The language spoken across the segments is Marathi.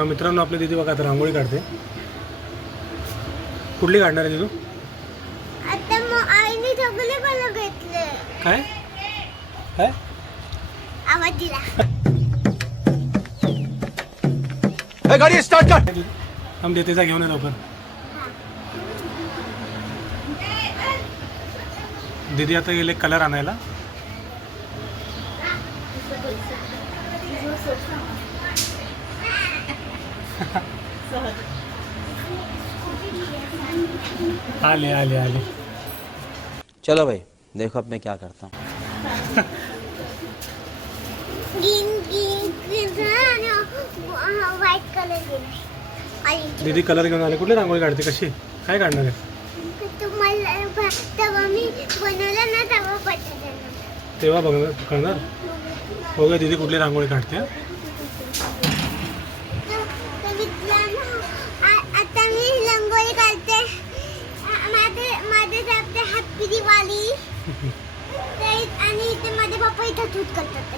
मित्रांनो आपली दिदी बघा आता रांगोळी काढते. कुठली काढणार आहे तू आता मग आईने सगळे मला घेतले. काय? काय? आवाज दिला गाड़ी स्टार्ट कर. आम देते जा घेऊन ये लवकर. दीदी आता गेले कलर आणायला. आले आले आले. चलो भाई देखो अब मैं क्या करता हूँ। Green green green white colour दिला आणि दीदी कलर घेऊन आले. कुठली रांगोळी काढते? कशी? काय काढणार आहे? तुम्हाला तेव्हा मी बनवलं ना तेव्हा पटत तेव्हा बघ करणार? बघूया दीदी कुठली रांगोळी काढते हं? आता मी रंगोळी काढते आ- माझे माझे जाते हॅपी ते- आणि इथे माझे पप्पा इथं तूत करतात.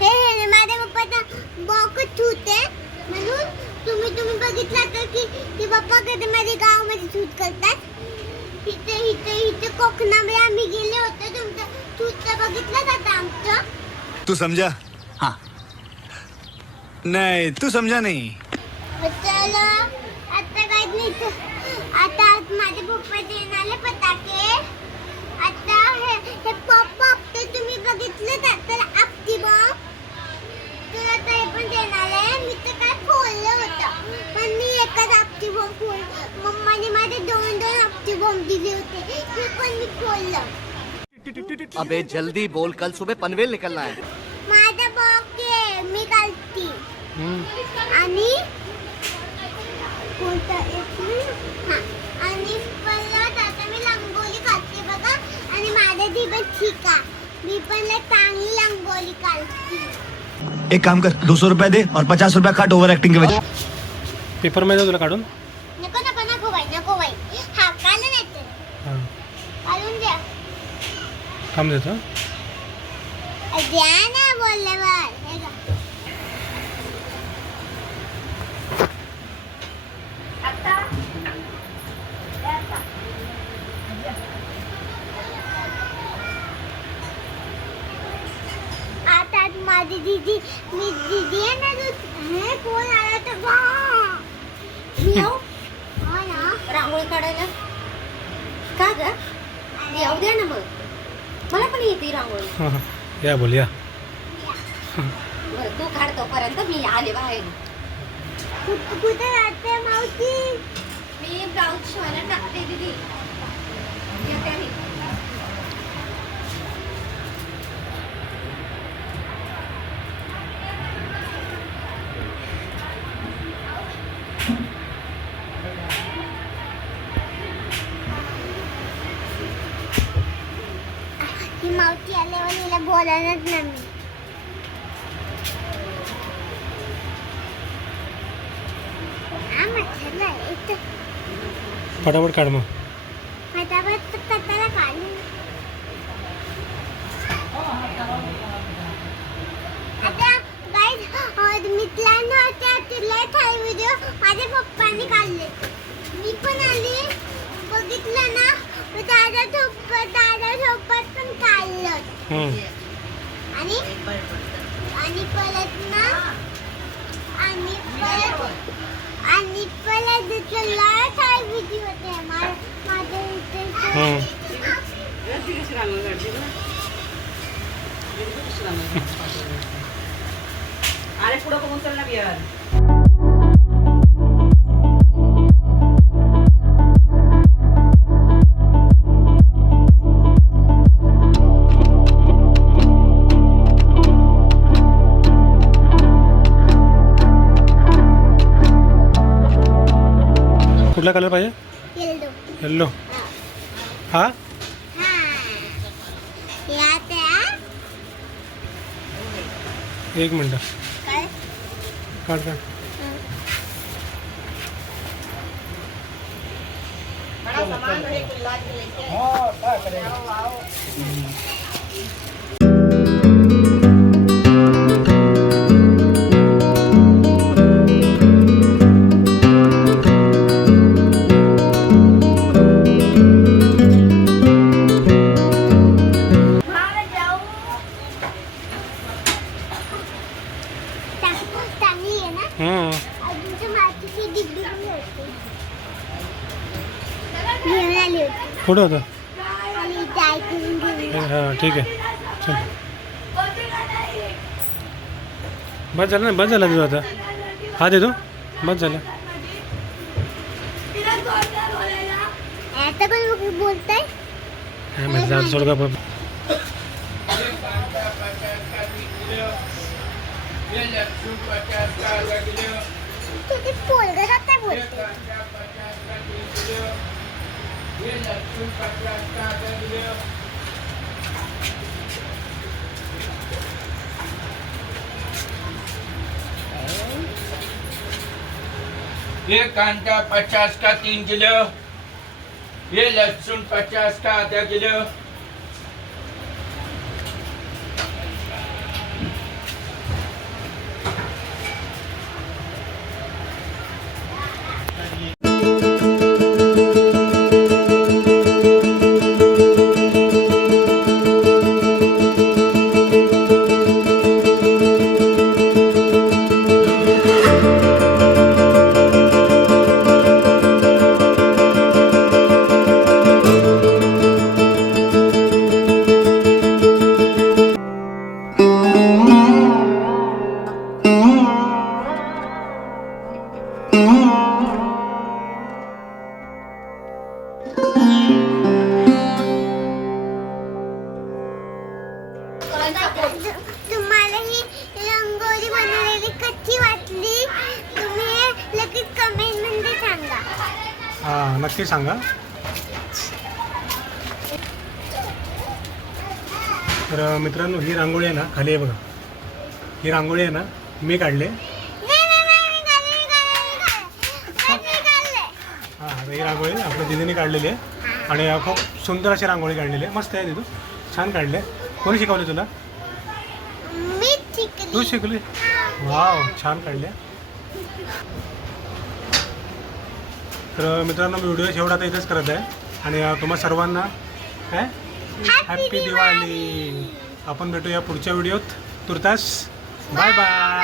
हे हे माझ्या पप्पाचा बॉकच तूत आहे म्हणून तुम्ही तुम्ही बघितलं तर की की पप्पा कधी माझे गावामध्ये तूत करतात. इथे इथे इथे कोकणामध्ये आम्ही गेले होते. तुमचं तूत बघितलं जातं आमचं? तू समझा हाँ. नहीं तू समझा नहीं. चला आता काय नाही तर- आता माझे पप्पा देणारे पताके आता हे पप्पा ते तुम्ही बघितले का? तर बॉम्ब तर आता हे पण देणार आहे. मी तर काय फोडलं होतं. पण मी एकच आपटी बॉम्ब फोड मम्माने माझे दोन दोन आपटी बॉम्ब दिले होते. ते पण मी फोडलं अबे जल्दी बोल. कल सुबह पनवेल निकलना है। माझा बॉक आहे मी घालती. आणि कोणता एक मिनिट. हा. आणि परत आता मी रंगोली काढते बघा आणि आहे. मी पण चांगली रंगोली काढते. एक काम कर दो सौ रुपया दे और पचास रुपया काट ओवर एक्टिंग के वजह. पेपरमध्ये तुला काढून? नको नको नको बाई नको बाई. हा काढून येते हां. काढून द्या. थांब देतो? द्या ना बोलल्यावर. हे घ्या. आता माझी दीदी मी दीदी आहे ना हे कोण आला तर वा! येऊ. हो ना. रांगोळी काढायला? का ग? येऊ द्या ना मग. मला पण येते रांगोळी. या बोल या. बरं, तू काढ तोपर्यंत मी आले बाहेर. कुठं कुठं राहते मावशी? मी ब्लाऊज शिवायला टाकते दीदी. येते मी. ही मावशी आल्यावर हिला बोलायलाच ना मी हा म्हटलं ना इथं फटाफट काढ मग फटाफट कताला काढून आता गाईज मित्रांनो आता तुला काही व्हिडिओ माझ्या पप्पांनी काढले मी पण आली बघितलं ना मग दादा सोबत दादा सोबत पण काढलं हं. आणि आणि परत ना आणि परत आणि परत तुला काय व्हिडिओ होते मा- माझ्या इथे. अरे पुढं बघून चल ना बिहार कुठला कलर पाहिजे? येल्लो येल्लो हा? हा. एक मिनटं. काय? काढ काढ. बड़ा सामान रहे कुल लाद के लेके हम्म. कुठं होतं आणि इथे ऐकून घेऊन हां ठीक आहे चल। बस झालं ना बस झालं तुझं आता हा देतो बस झालं आता पण बोलताय काय माहिती जाऊ दे, सोड का बाबा. ते पोरगं आता ये कांदा पचास का तीन किलो? ये लहसुन पचास का आधा किलो? हां नक्की सांगा. तर मित्रांनो ही रांगोळी आहे ना खाली आहे बघा. ही रांगोळी आहे ना मी काढले. हां ही रांगोळी आपल्या दिदीने काढलेली आहे. आणि खूप सुंदर अशी रांगोळी काढलेली आहे. मस्त आहे दिदू. छान काढले. कोणी शिकवली तुला? तू शिकली? वाव छान काढले. तर मित्रांनो मी व्हिडिओ शेवट इथेच करत आहे. आणि तुम्हा सर्वांना काय हॅपी दिवाळी आपण भेटूया पुढच्या व्हिडिओत. तुर्तास बाय बाय.